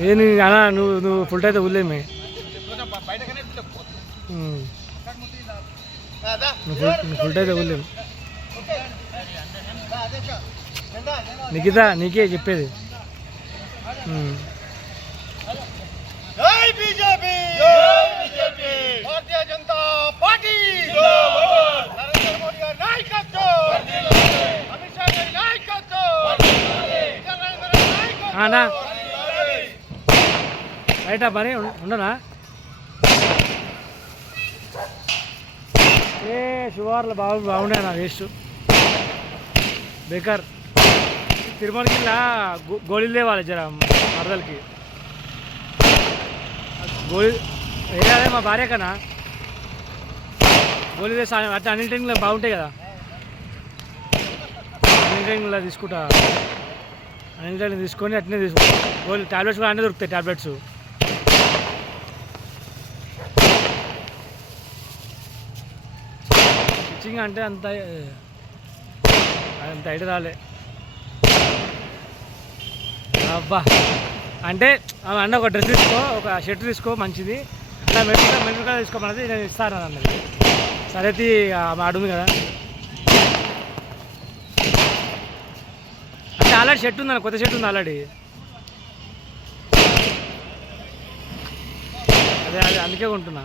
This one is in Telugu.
ఏంది అన్నా నువ్వు ఫుల్ అయితే ఊళ్ళేమే నువ్వు ఫుల్ అయితే ఊళ్ళేము నిఖిత నీకే చెప్పేది భారతీయ జనతా పార్టీ అన్నా రైటా పని ఉండనా ఏ శుభవార్లు బాగుండే నా వేస్ట్ బేకార్ తిరుమలకి ఇలా గోళీలు లేవాలి జర మరదలకి గోళీ వేయాలి మా భార్య కన్నా గోళీ వేసి అట్లా అన్ని టైంలో బాగుంటాయి కదా అన్ని టైంలో తీసుకుంటా అన్ని టైంలో తీసుకొని అట్నే తీసుకుంటా గోళీ టాబ్లెట్స్ కూడా అన్నీ దొరుకుతాయి టాబ్లెట్స్ స్టిచ్చింగ్ అంటే అంత ఐడియా రాలే అబ్బా అంటే అన్న ఒక డ్రెస్ తీసుకో ఒక షర్ట్ తీసుకో మంచిది అట్లా మెరుపుగా తీసుకోమన్నది నేను ఇస్తాను అన్నది సరే అడుగుంది కదా అంటే ఆల్రెడీ షర్ట్ ఉంది అన్న కొత్త షర్ట్ ఉంది ఆల్రెడీ అదే అందుకే కొంటున్నా